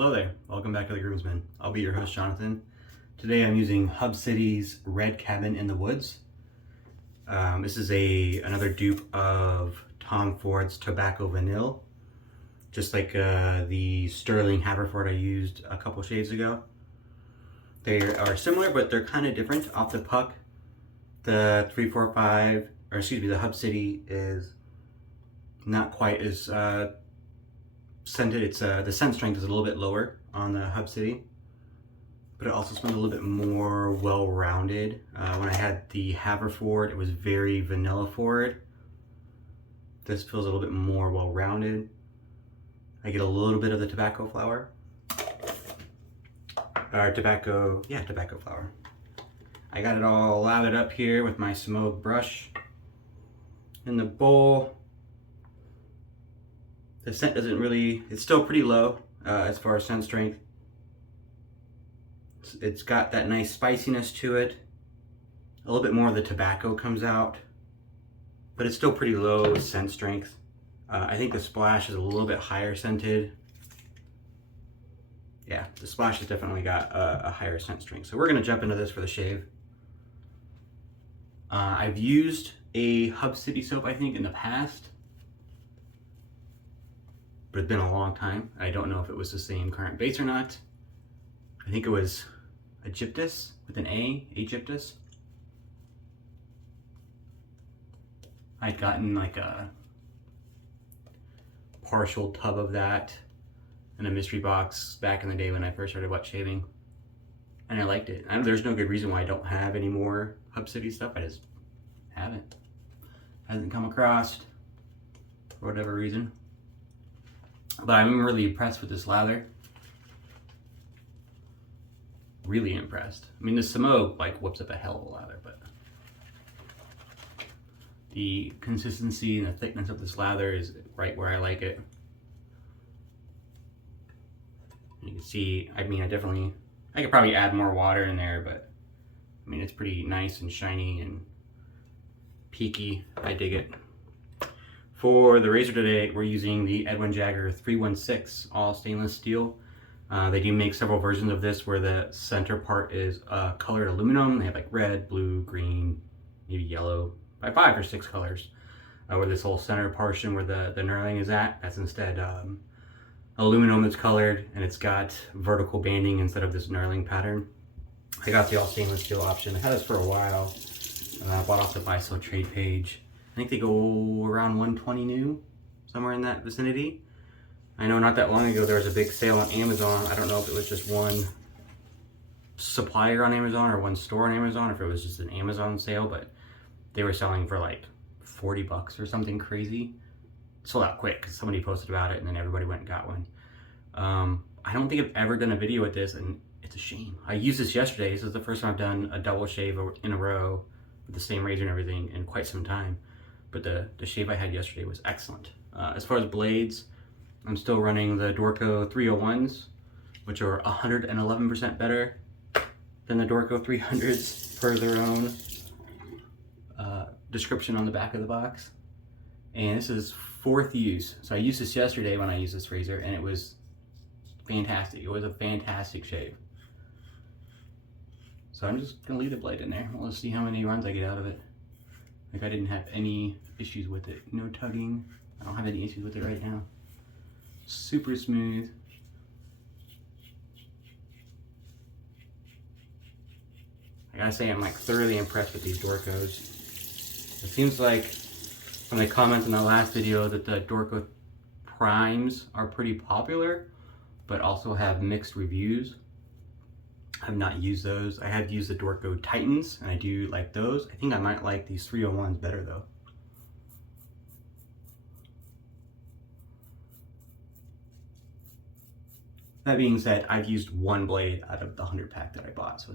Hello there, welcome back to The Groomsman. I'll be your host, Jonathan. Today I'm using Hub City's Red Cabin in the Woods. This is another dupe of Tom Ford's Tobacco Vanille, just like the Sterling Haverford I used a couple shades ago. They are similar, but they're kind of different. Off the puck, the the Hub City is not quite as scented. It's the scent strength is a little bit lower on the Hub City, but it also smells a little bit more well-rounded. When I had the Haverford, it was very vanilla forward. This feels a little bit more well-rounded. I get a little bit of the tobacco flower, or tobacco flower. I got it all lathered up here with my Semogue brush in the bowl. The scent doesn't really, it's still pretty low as far as scent strength. It's got that nice spiciness to it. A little bit more of the tobacco comes out, but it's still pretty low scent strength. I think the splash is a little bit higher scented. Yeah, the splash has definitely got a higher scent strength. So we're gonna jump into this for the shave. I've used a Hub City soap, I think, in the past, but it's been a long time. I don't know if it was the same current base or not. I think it was Egyptus with an A, Egyptus. I'd gotten like a partial tub of that in a mystery box back in the day when I first started wet shaving, and I liked it. There's no good reason why I don't have any more Hub City stuff. I just haven't. Hasn't come across for whatever reason. But I'm really impressed with this lather. Really impressed. I mean, the Semogue like whips up a hell of a lather, but the consistency and the thickness of this lather is right where I like it. You can see, I mean, I could probably add more water in there, but I mean, it's pretty nice and shiny and peaky. I dig it. For the razor today, we're using the Edwin Jagger 3ONE6 all stainless steel. They do make several versions of this where the center part is colored aluminum. They have like red, blue, green, maybe yellow, by 5 or 6 colors. Where this whole center portion where the knurling is at, that's instead aluminum that's colored, and it's got vertical banding instead of this knurling pattern. I got the all stainless steel option. I had this for a while. I bought off the buy sell trade page. I think they go around 120 new, somewhere in that vicinity. I know not that long ago there was a big sale on Amazon. I don't know if it was just one supplier on Amazon or one store on Amazon, or if it was just an Amazon sale, but they were selling for like 40 bucks or something crazy. Sold out quick because somebody posted about it and then everybody went and got one. I don't think I've ever done a video with this, and it's a shame. I used this yesterday. This is the first time I've done a double shave in a row with the same razor and everything in quite some time. But the shave I had yesterday was excellent. As far as blades, I'm still running the Dorco 301s, which are 111% better than the Dorco 300s per their own description on the back of the box. And this is 4th use. So I used this yesterday when I used this razor, and it was fantastic. It was a fantastic shave. So I'm just gonna leave the blade in there. We'll see how many runs I get out of it. Like, I didn't have any issues with it. No tugging. I don't have any issues with it right now. Super smooth. I gotta say, I'm like thoroughly impressed with these Dorcos. It seems like from the comments in the last video that the Dorco Primes are pretty popular, but also have mixed reviews. I've not used those. I have used the Dorco Titans, and I do like those. I think I might like these 301s better though. That being said, I've used one blade out of the 100 pack that I bought, so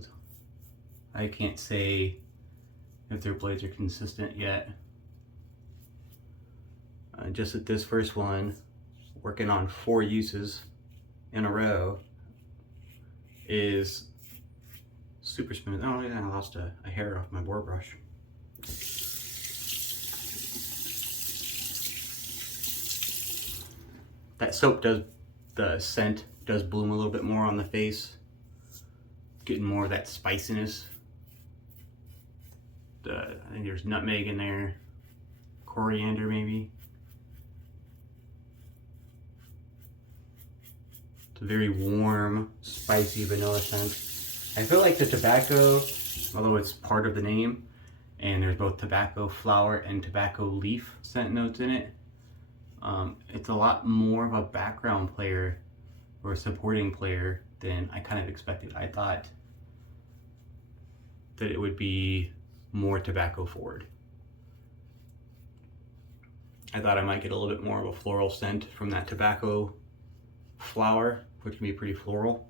I can't say if their blades are consistent yet. Just at this first one, working on 4 uses in a row, is super smooth. Oh, yeah, I lost a hair off my Boar brush. That soap does the scent does bloom a little bit more on the face. Getting more of that spiciness. I think there's nutmeg in there, coriander maybe. It's a very warm, spicy vanilla scent. I feel like the tobacco, although it's part of the name, and there's both tobacco flower and tobacco leaf scent notes in it, it's a lot more of a background player or a supporting player than I kind of expected. I thought that it would be more tobacco forward. I thought I might get a little bit more of a floral scent from that tobacco flower, which can be pretty floral.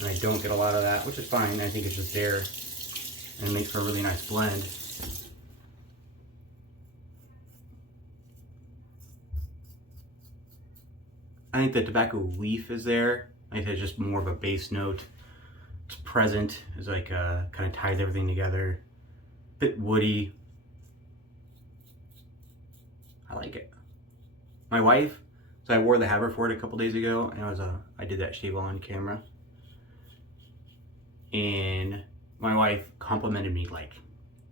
And I don't get a lot of that, which is fine. I think it's just there and it makes for a really nice blend. I think the tobacco leaf is there. I think it's just more of a base note. It's present. It's like kind of ties everything together. Bit woody. I like it. My wife, so I wore the Haverford a couple days ago, and I did that shave on camera. And my wife complimented me like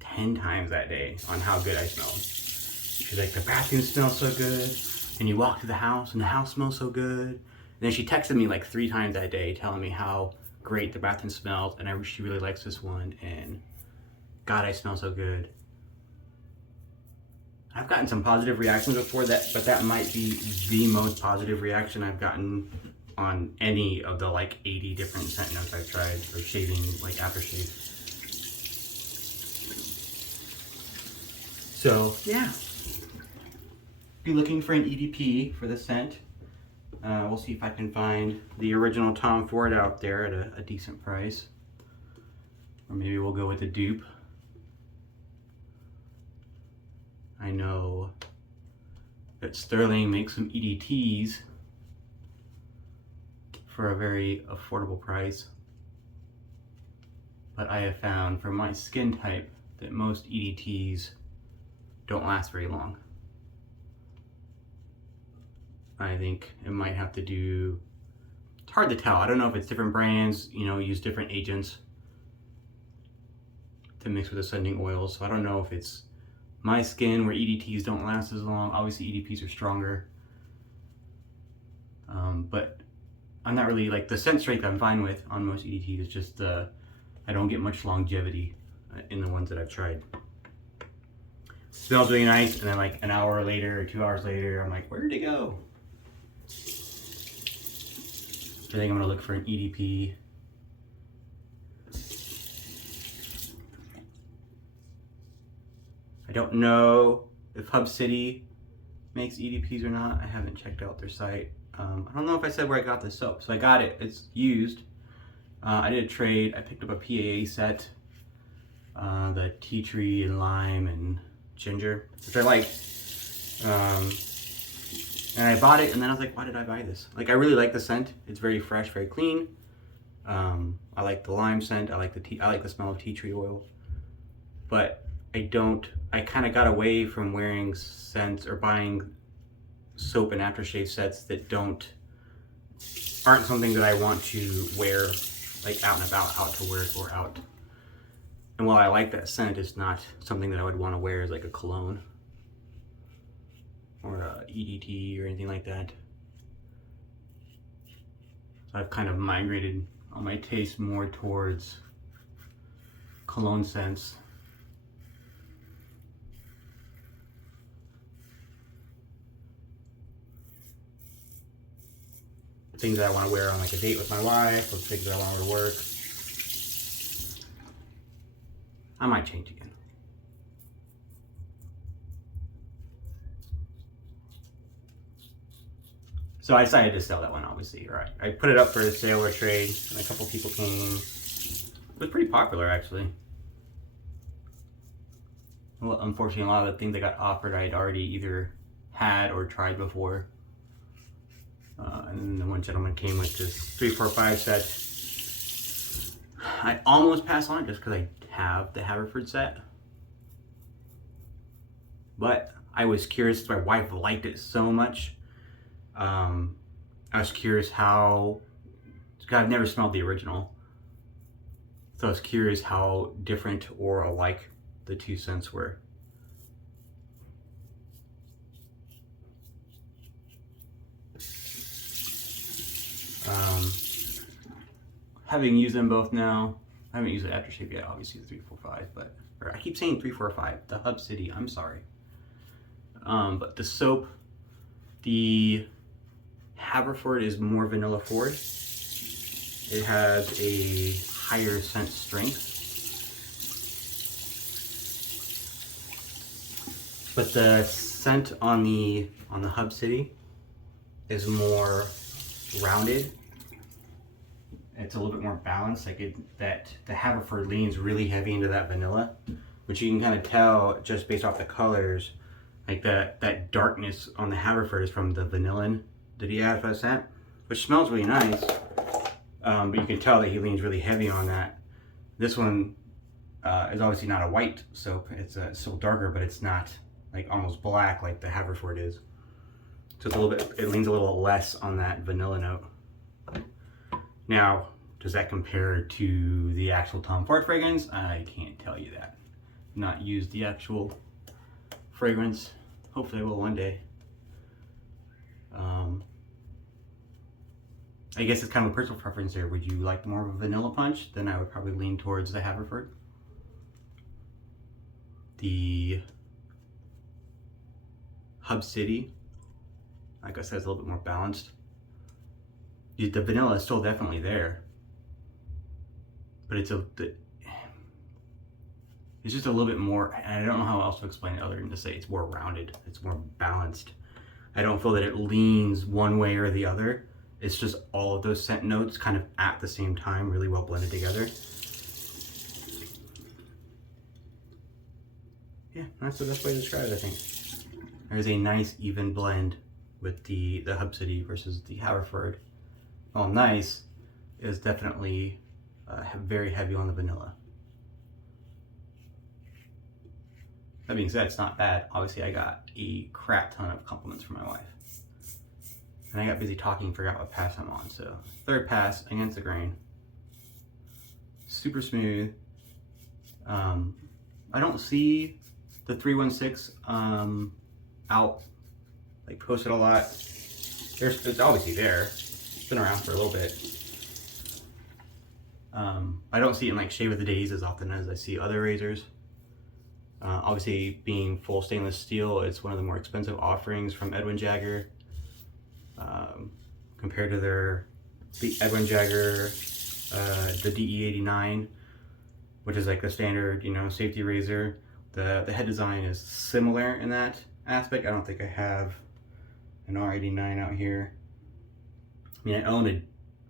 10 times that day on how good I smelled. She's like, the bathroom smells so good, and you walk through the house and the house smells so good. And then she texted me like 3 times that day telling me how great the bathroom smells, and she really likes this one, and God, I smell so good. I've gotten some positive reactions before that, but that might be the most positive reaction I've gotten on any of the like 80 different scent notes I've tried for shaving, like aftershave. So yeah, be looking for an EDP for the scent. We'll see if I can find the original Tom Ford out there at a decent price, or maybe we'll go with a dupe. I know that Sterling makes some EDTs for a very affordable price, but I have found for my skin type that most EDTs don't last very long. I think it might have to do, it's hard to tell. I don't know if it's different brands, you know, use different agents to mix with ascending oils. So I don't know if it's my skin where EDTs don't last as long. Obviously EDPs are stronger. But I'm not really, like, the scent strength I'm fine with on most EDTs. It's just I don't get much longevity in the ones that I've tried. Smells really nice, and then like an hour later or 2 hours later, I'm like, where did it go? I think I'm gonna look for an EDP. I don't know if Hub City makes EDPs or not. I haven't checked out their site. I don't know if I said where I got this soap. So I got it, it's used. I did a trade. I picked up a PAA set, the tea tree and lime and ginger, which I like. And I bought it, and then I was like, why did I buy this? Like, I really like the scent. It's very fresh, very clean. I like the lime scent. I like the smell of tea tree oil. But I kind of got away from wearing scents or buying soap and aftershave sets that aren't something that I want to wear, like out and about, out to work or out. And while I like that scent, it's not something that I would want to wear as like a cologne or a EDT or anything like that. So I've kind of migrated on my taste more towards cologne scents. Things that I want to wear on like a date with my wife, or things that I want to wear to work. I might change again. So I decided to sell that one, obviously. Right? I put it up for a sale or trade, and a couple people came. It was pretty popular, actually. Well, unfortunately, a lot of the things that got offered I had already either had or tried before. And then the one gentleman came with this 3, 4, 5 set. I almost passed on it just because I have the Haverford set. But I was curious, my wife liked it so much. I was curious how I've never smelled the original. So I was curious how different or alike the two scents were. Having used them both now, I haven't used the aftershave yet, obviously the 345, but, or I keep saying 345, the Hub City, I'm sorry. But the soap, the Haverford is more vanilla forward. It has a higher scent strength. But the scent on the Hub City is more rounded. It's a little bit more balanced. Like the Haverford leans really heavy into that vanilla, which you can kind of tell just based off the colors. Like that darkness on the Haverford is from the vanillin that he added for the scent, which smells really nice. But you can tell that he leans really heavy on that. This one is obviously not a white soap. It's still darker, but it's not like almost black like the Haverford is. So it's a little bit, it leans a little less on that vanilla note. Now, does that compare to the actual Tom Ford fragrance? I can't tell you that. Not used the actual fragrance. Hopefully I will one day. I guess it's kind of a personal preference there. Would you like more of a vanilla punch? Then I would probably lean towards the Haverford. The Hub City, like I said, is a little bit more balanced. The vanilla is still definitely there, but it's just a little bit more, and I don't know how else to explain it other than to say it's more rounded, it's more balanced. I don't feel that it leans one way or the other. It's just all of those scent notes kind of at the same time, really well blended together. Yeah, that's the best way to describe it, I think. There's a nice even blend with the Hub City versus the Haverford. While nice, is definitely very heavy on the vanilla. That being said, it's not bad. Obviously, I got a crap ton of compliments from my wife. And I got busy talking, forgot what pass I'm on. So, third pass against the grain. Super smooth. I don't see the 3ONE6 out, like, posted a lot. It's obviously there. It's been around for a little bit. I don't see it in like Shave of the Days as often as I see other razors. Obviously, being full stainless steel, it's one of the more expensive offerings from Edwin Jagger. Compared to the Edwin Jagger, the DE89, which is like the standard, safety razor. The head design is similar in that aspect. I don't think I have an R89 out here. I mean, I own a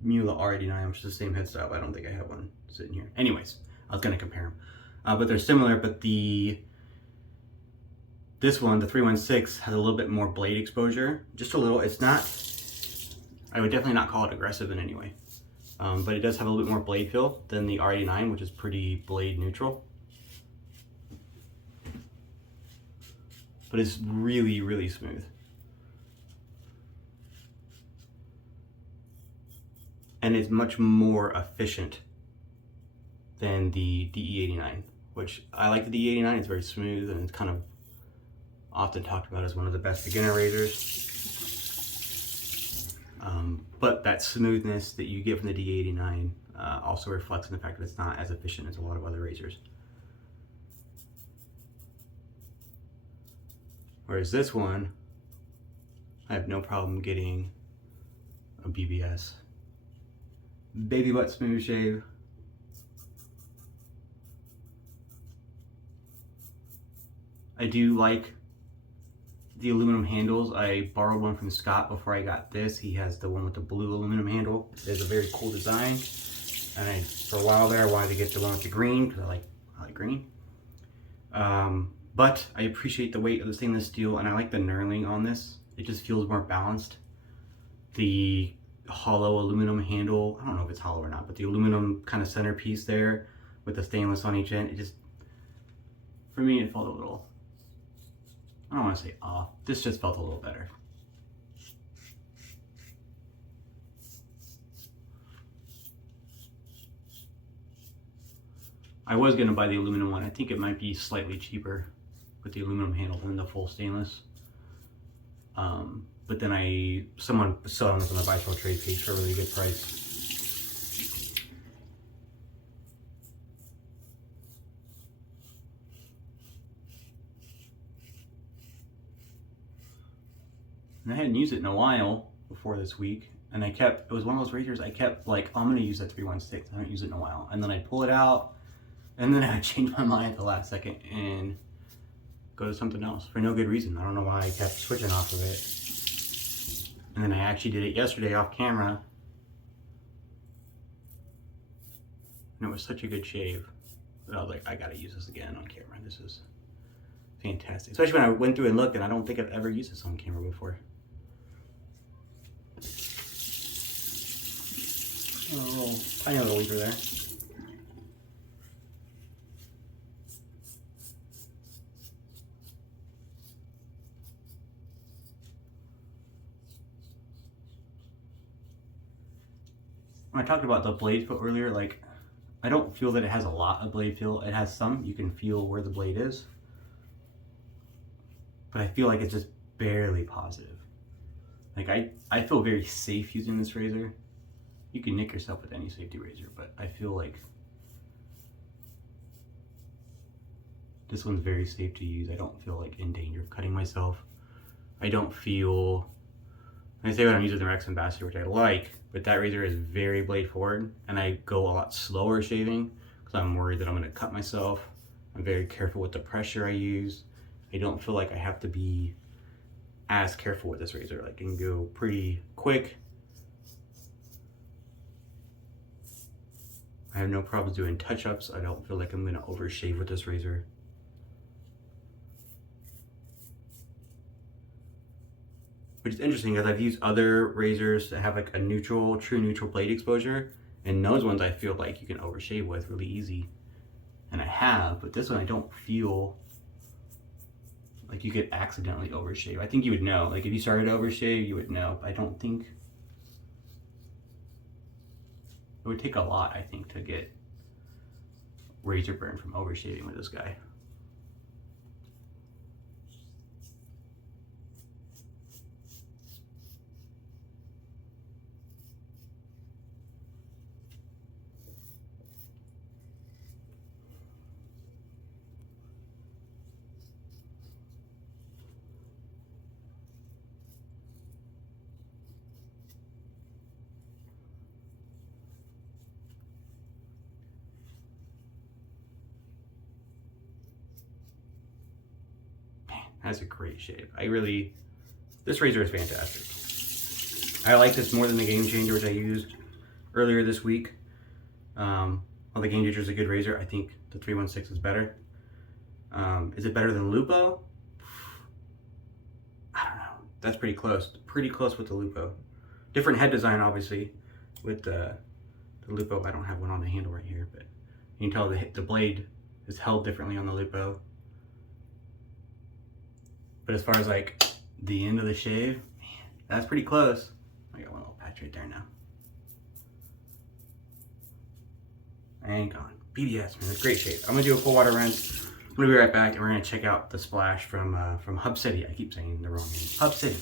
Mula R89, which is the same head style, but I don't think I have one sitting here. Anyways, I was gonna compare them. But they're similar, but this one, the 3ONE6, has a little bit more blade exposure. Just a little. It's not, I would definitely not call it aggressive in any way. But it does have a little bit more blade feel than the R89, which is pretty blade neutral. But it's really, really smooth. And it's much more efficient than the DE89, which I like the DE89. It's very smooth and it's kind of often talked about as one of the best beginner razors. But that smoothness that you get from the DE89 also reflects in the fact that it's not as efficient as a lot of other razors. Whereas this one, I have no problem getting a BBS. Baby butt smooth shave. I do like the aluminum handles. I borrowed one from Scott before I got this. He has the one with the blue aluminum handle. It's a very cool design. And for a while there, I wanted to get the one with the green because I like green. But I appreciate the weight of the stainless steel, and I like the knurling on this. It just feels more balanced. The hollow aluminum handle, I don't know if it's hollow or not, but the aluminum kind of centerpiece there with the stainless on each end, it just, for me, it felt a little, I don't want to say off. This just felt a little better. I was going to buy the aluminum one. I think it might be slightly cheaper with the aluminum handle than the full stainless. But then someone was selling this on the buy sell trade page for a really good price. And I hadn't used it in a while before this week. And it was one of those razors I kept like, oh, I'm going to use that 316. I haven't used it in a while. And then I'd pull it out, and then I changed my mind at the last second and go to something else for no good reason. I don't know why I kept switching off of it. And then I actually did it yesterday off camera. And it was such a good shave that I was like, I gotta use this again on camera. This is fantastic. Especially when I went through and looked, and I don't think I've ever used this on camera before. Oh, a little tiny little leaper there. When I talked about the blade feel earlier, like, I don't feel that it has a lot of blade feel. It has some. You can feel where the blade is. But I feel like it's just barely positive. Like, I feel very safe using this razor. You can nick yourself with any safety razor, but I feel like this one's very safe to use. I don't feel like in danger of cutting myself. I don't feel, I say when I'm using the Rex Ambassador, which I like, but that razor is very blade forward, and I go a lot slower shaving because I'm worried that I'm gonna cut myself. I'm very careful with the pressure I use. I don't feel like I have to be as careful with this razor. Like, I can go pretty quick. I have no problems doing touch-ups. I don't feel like I'm gonna overshave with this razor. Which is interesting because I've used other razors that have like a neutral, true neutral blade exposure, and those ones I feel like you can overshave with really easy. And I have, but this one I don't feel like you could accidentally overshave. I think you would know. Like, if you started to overshave, you would know. I don't think it would take a lot, I think, to get razor burn from overshaving with this guy. That's a great shave. This razor is fantastic. I like this more than the Game Changer, which I used earlier this week. While the Game Changer is a good razor, I think the 316 is better. Is it better than Lupo? I don't know. That's pretty close. Pretty close with the Lupo. Different head design, obviously. With the Lupo, I don't have one on the handle right here, but you can tell the blade is held differently on the Lupo. But as far as like the end of the shave, man, that's pretty close. I got one little patch right there now. And gone. BDS, man, that's great shave. I'm gonna do a cold water rinse. I'm gonna be right back, and we're gonna check out the splash from Hub City. I keep saying the wrong name. Hub City.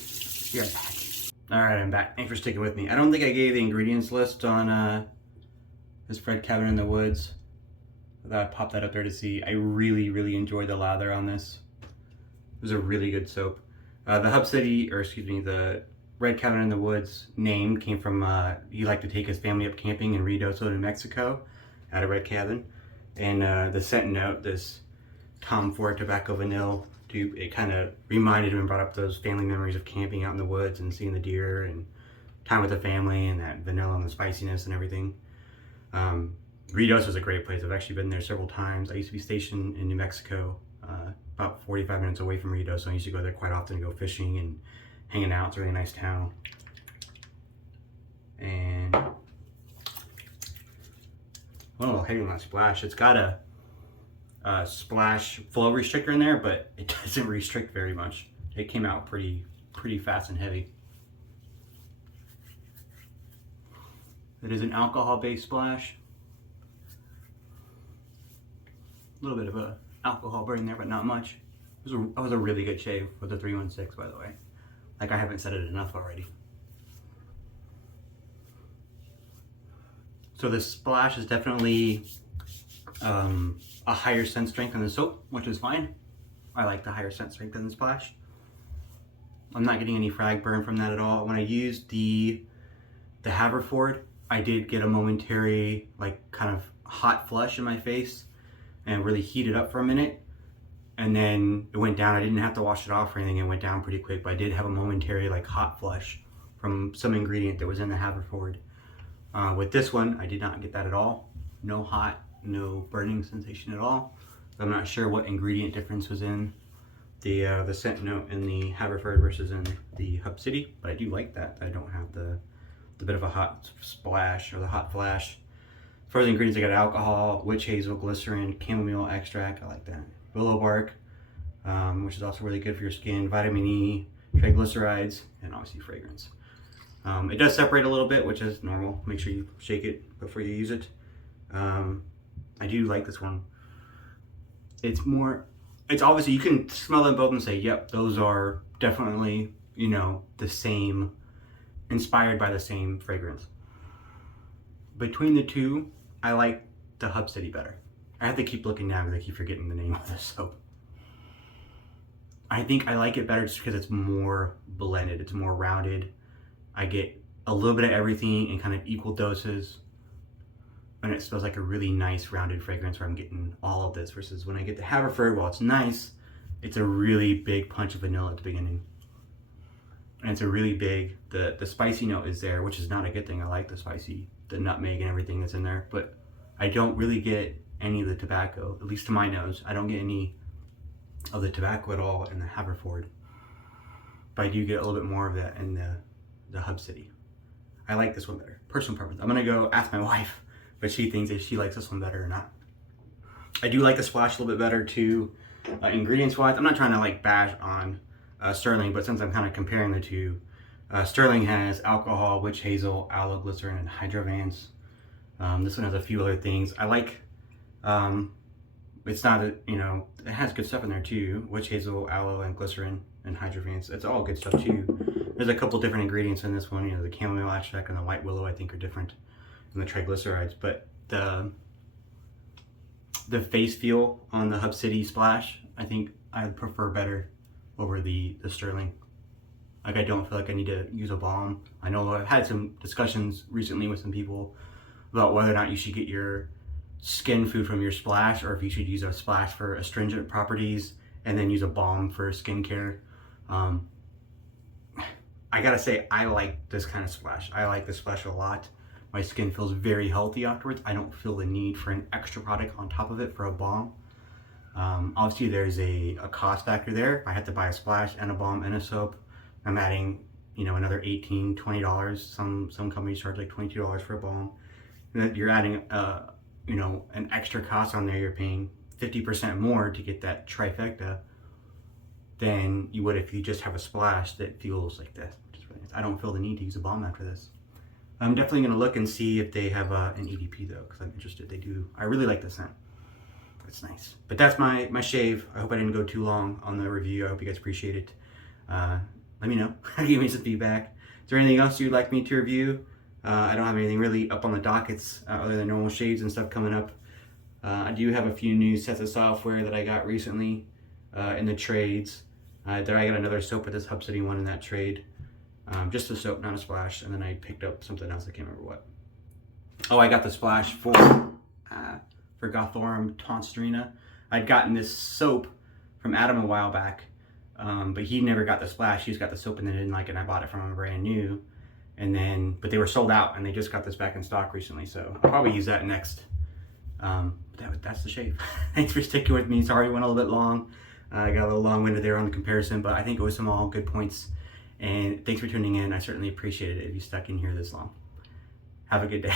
Be right back. All right, I'm back. Thanks for sticking with me. I don't think I gave the ingredients list on this Red Cabin in the Woods. I thought I'd pop that up there to see. I really, really enjoyed the lather on this. It was a really good soap. The Hub City, or excuse me, the Red Cabin in the Woods name came from, he liked to take his family up camping in Ruidoso, New Mexico, at a red cabin. And the scent note, this Tom Ford tobacco vanilla tube, it kind of reminded him and brought up those family memories of camping out in the woods and seeing the deer and time with the family and that vanilla and the spiciness and everything. Ruidoso is a great place. I've actually been there several times. I used to be stationed in New Mexico, about 45 minutes away from Ruidoso. I used to go there quite often to go fishing and hanging out. It's a really nice town. And oh, hitting on that splash. It's got a splash flow restrictor in there, but it doesn't restrict very much. It came out pretty fast and heavy. It is an alcohol-based splash. little bit of a alcohol burn there, but not much. That was a really good shave with the 316, by the way. Like, I haven't said it enough already. So this splash is definitely a higher scent strength than the soap, which is fine. I like the higher scent strength than the splash. I'm not getting any frag burn from that at all. When I used the Haverford, I did get a momentary, like, kind of hot flush in my face and really heated up for a minute. And then it went down. I didn't have to wash it off or anything. It went down pretty quick, but I did have a momentary, like, hot flush from some ingredient that was in the Haverford. With this one, I did not get that at all. No hot, no burning sensation at all. I'm not sure what ingredient difference was in the scent note in the Haverford versus in the Hub City, but I do like that. I don't have the bit of a hot splash or the hot flash. For the ingredients, I got alcohol, witch hazel, glycerin, chamomile extract. I like that. Willow bark, which is also really good for your skin. Vitamin E, triglycerides, and obviously fragrance. It does separate a little bit, which is normal. Make sure you shake it before you use it. I do like this one. It's obviously, you can smell them both and say, yep, those are definitely, you know, the same, inspired by the same fragrance. Between the two, I like the Hub City better. I have to keep looking down because I keep forgetting the name of this soap. I think I like it better just because it's more blended, it's more rounded. I get a little bit of everything in kind of equal doses, and it smells like a really nice rounded fragrance where I'm getting all of this, versus when I get the Haverford, while it's nice, it's a really big punch of vanilla at the beginning. And it's a really big, the spicy note is there, which is not a good thing. I like the spicy, the nutmeg and everything that's in there, but I don't really get any of the tobacco, at least to my nose. I don't get any of the tobacco at all in the Haverford, but I do get a little bit more of that in the Hub City. I like this one better. Personal preference. I'm gonna go ask my wife, but she thinks if she likes this one better or not. I do like the splash a little bit better too, ingredients wise. I'm not trying to like bash on Sterling, but since I'm kind of comparing the two, Sterling has alcohol, witch hazel, aloe, glycerin, and hydrovance. This one has a few other things. I like, it's not, you know, it has good stuff in there too. Witch hazel, aloe, and glycerin, and hydrovance. It's all good stuff too. There's a couple different ingredients in this one. You know, the chamomile extract and the white willow I think are different than the triglycerides, but the face feel on the Hub City splash, I think I would prefer better over the Sterling. Like, I don't feel like I need to use a balm. I know I've had some discussions recently with some people about whether or not you should get your skin food from your splash, or if you should use a splash for astringent properties and then use a balm for skincare. I gotta say, I like this kind of splash. I like this splash a lot. My skin feels very healthy afterwards. I don't feel the need for an extra product on top of it for a balm. Obviously there's a cost factor there. I have to buy a splash and a balm and a soap. I'm adding, you know, another $18, $20. Some companies charge like $22 for a balm. And you're adding, you know, an extra cost on there. You're paying 50% more to get that trifecta than you would if you just have a splash that feels like this. I don't feel the need to use a balm after this. I'm definitely gonna look and see if they have an EDP though, because I'm interested. They do. I really like the scent. It's nice. But that's my shave. I hope I didn't go too long on the review. I hope you guys appreciate it. Let me know. Give me some feedback. Is there anything else you'd like me to review? I don't have anything really up on the dockets other than normal shaves and stuff coming up. I do have a few new sets of software that I got recently in the trades. There I got another soap with this Hub City one in that trade. Just a soap, not a splash. And then I picked up something else. I can't remember what. Oh, I got the splash for Gothorum Tonstrina. I'd gotten this soap from Adam a while back, but he never got the splash. He just got the soap and then didn't like it, and I bought it from him brand new. And then, but they were sold out, and they just got this back in stock recently, so I'll probably use that next. That's the shave. Thanks for sticking with me. Sorry it went a little bit long. I got a little long-winded there on the comparison, but I think it was some all good points. And thanks for tuning in. I certainly appreciate it if you stuck in here this long. Have a good day.